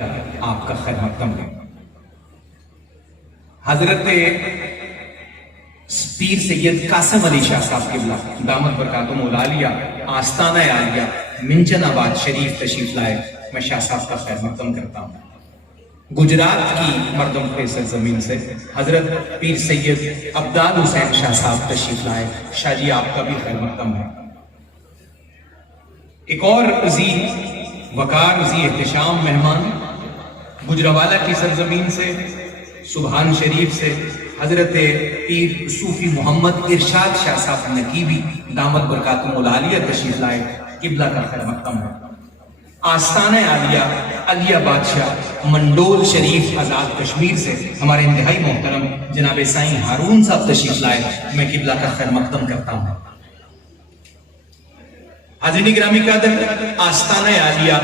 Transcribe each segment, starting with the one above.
آپ کا خیر مقدم ہے۔ حضرت پیر سید قاسم علی شاہ صاحب قبلہ دامت برکاتہم العالیہ آستانہ عالیہ منچن آباد شریف تشریف لائے، میں شاہ صاحب کا خیر مقدم کرتا ہوں۔ گجرات کی مردم خیز زمین سے حضرت پیر سید عبدال حسین شاہ صاحب تشریف لائے، شاہ جی آپ کا بھی خیر مقدم ہے۔ ایک اور ذی وقار ذی احتشام مہمان گجروالا کی سرزمین سے سبحان شریف سے حضرت پیر صوفی محمد ارشاد شاہ صاحب نقیبی دامت برکاتہم العالیہ تشریف لائے، قبلہ کا خیر مقدم ہے۔ آستانہ عالیہ علیہ بادشاہ منڈول شریف آزاد کشمیر سے ہمارے انتہائی محترم جناب سائیں ہارون صاحب تشریف لائے، میں قبلہ کا خیر مقدم کرتا ہوں۔ حاضرین گرامی قدر، آستانہ عالیہ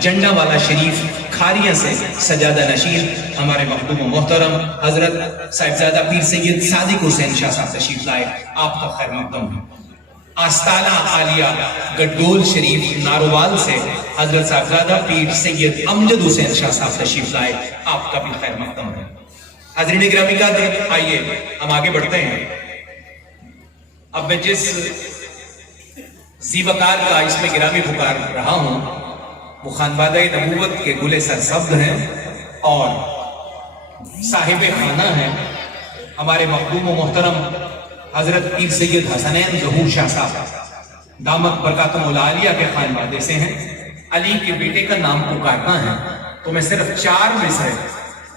جنڈا والا شریف کھاریاں سے سجادہ نشین ہمارے محبوب و محترم حضرت صاحبزادہ پیر سید صادق حسین شاہ صاحب تشریف لائے، آپ کا خیر مقدم ہے۔ آستانہ عالیہ گڈول شریف ناروال سے حضرت صاحبزادہ پیر سید امجد حسین شاہ صاحب تشریف لائے، آپ کا بھی خیر مقدم ہے۔ حاضرین گرامی قدر، آئیے ہم آگے بڑھتے ہیں۔ اب میں جس ذی وقار کا اس میں گرامی پکار رہا ہوں وہ خانوادہ نبوت کے گلے سرسبز ہیں اور صاحب خانہ ہیں، ہمارے محبوب و محترم حضرت پیر سید حسنین ظہور شاہ صاحب دامت برکاتہم العالیہ کے خانوادے سے ہیں۔ علی کے بیٹے کا نام پکارنا ہے تو میں صرف 4 مصرے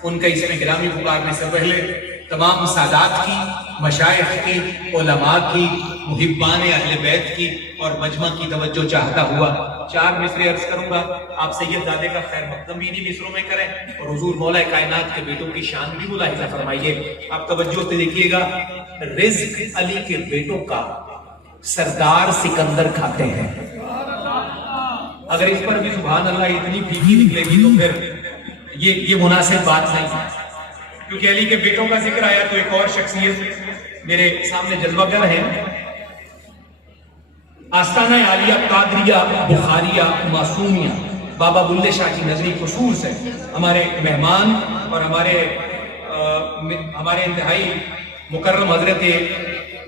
ان کا اس میں گرامی پکارنے سے پہلے تمام سادات کی، مشائخ کی، علماء کی، محبان اہل بیت کی اور مجمع کی توجہ چاہتا ہوا 4 مصرے عرض کروں گا۔ آپ سید زادے کا خیر مقدم بھی انہی مصروں میں کریں اور حضور مولا کائنات کے بیٹوں کی شان بھی ملاحظہ فرمائیے۔ آپ توجہ سے دیکھیے گا، رزق علی کے بیٹوں کا سردار سکندر کھاتے ہیں۔ اگر اس پر بھی سبحان اللہ اتنی پھیکی نکلے گی تو پھر یہ مناسب بات نہیں ہے، کیونکہ علی کے بیٹوں کا ذکر آیا تو ایک اور شخصیت میرے سامنے جلوہ گر ہے۔ آستانہ عالیہ قادریہ بخاریہ معصومیہ بابا بلے شاہ کی نظری قصور سے ہمارے مہمان اور ہمارے انتہائی مکرم حضرت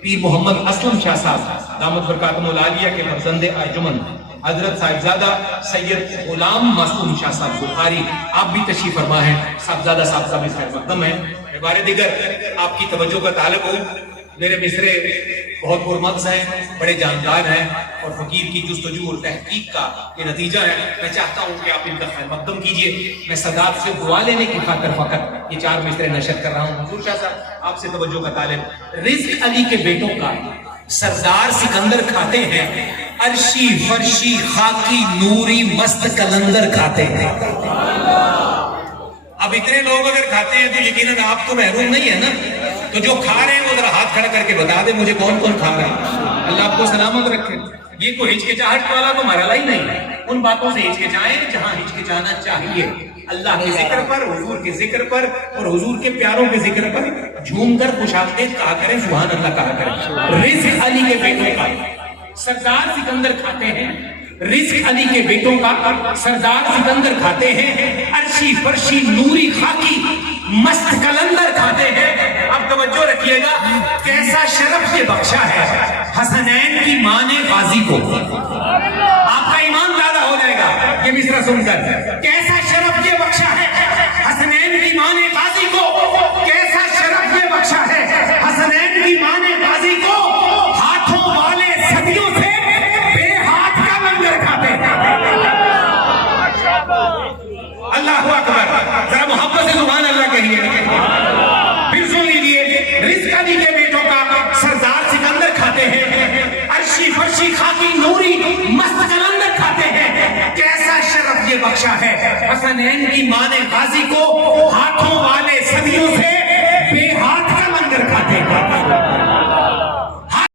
پیر محمد اسلم شاہ صاحب دامت برکاتہم العالیہ کے فرزند ارجمند حضرت صاحبزادہ سید غلام معصوم شاہ صاحب بخاری، آپ بھی تشریف فرما ہیں، صاحبزادہ صاحب کا بھی خیر مقدم ہے۔ بارے دیگر آپ کی توجہ کا طالب ہوں، میرے مصرے بہت پرمغز ہیں، بڑے جاندار ہیں اور فقیر کی جستجو اور تحقیق کا یہ نتیجہ ہے۔ میں چاہتا ہوں کہ آپ ان کا خیر مقدم کیجئے۔ میں صدات سے دعا لینے کی خاطر فقط یہ 4 مصرے نشر کر رہا ہوں۔ حضور شاہ صاحب آپ سے توجہ کا طالب، رزق علی کے بیٹوں کا سردار سکندر کھاتے ہیں، عرشی فرشی خاکی نوری مست کلندر کھاتے ہیں۔ اب اتنے لوگ اگر کھاتے ہیں تو یقیناً آپ تو محروم نہیں ہے نا، تو جو کھا رہے ہیں وہ ذرا ہاتھ کھڑا کر کے بتا دیں مجھے کون کون کھا رہا ہے۔ اللہ آپ کو سلامت رکھے۔ یہ کوئی ہچکچاہٹ والا تو مرحلہ ہی نہیں ہے، ان باتوں سے ہچکچائیں جہاں ہچکچانا چاہیے۔ اللہ کے ذکر پر، حضور کے ذکر پر اور حضور کے پیاروں کے ذکر پر جھوم کر خوش آمدید کہا کریں، سبحان اللہ کہا کریں۔ رزق علی کے بیٹوں کا سردار سکندر کھاتے ہیں، رزق علی کے بیٹوں کا سردار سکندر کھاتے ہیں، عرشی فرشی نوری خاکی مست کلندر کھاتے ہیں۔ اب توجہ رکھیے گا، کیسا شرف یہ بخشا ہے حسنین کی ماں نے غازی کو۔ آپ کا ایمان زیادہ ہو جائے گا یہ مصرع سن کر، کیسا شرف یہ بخشا ہے حسنین کی ماں نے غازی کو، کیسا شرف یہ بخشا ہے حسنین کی ماں نے غازی کو، ہاتھوں والے صدیوں سے بے ہاتھ کا لنگر کھاتے ہیں۔ اللہ اکبر، ذرا محبت سے سبحان اللہ کہیے۔ پھر سن لیجیے، رزق علی کے بیٹوں کا سردار سکندر کھاتے ہیں، عرشی فرشی خاکی نوری مست کلندر کھاتے ہیں۔ کیسا شرف یہ بخشا ہے حسنین کی ماں نے غازی کو،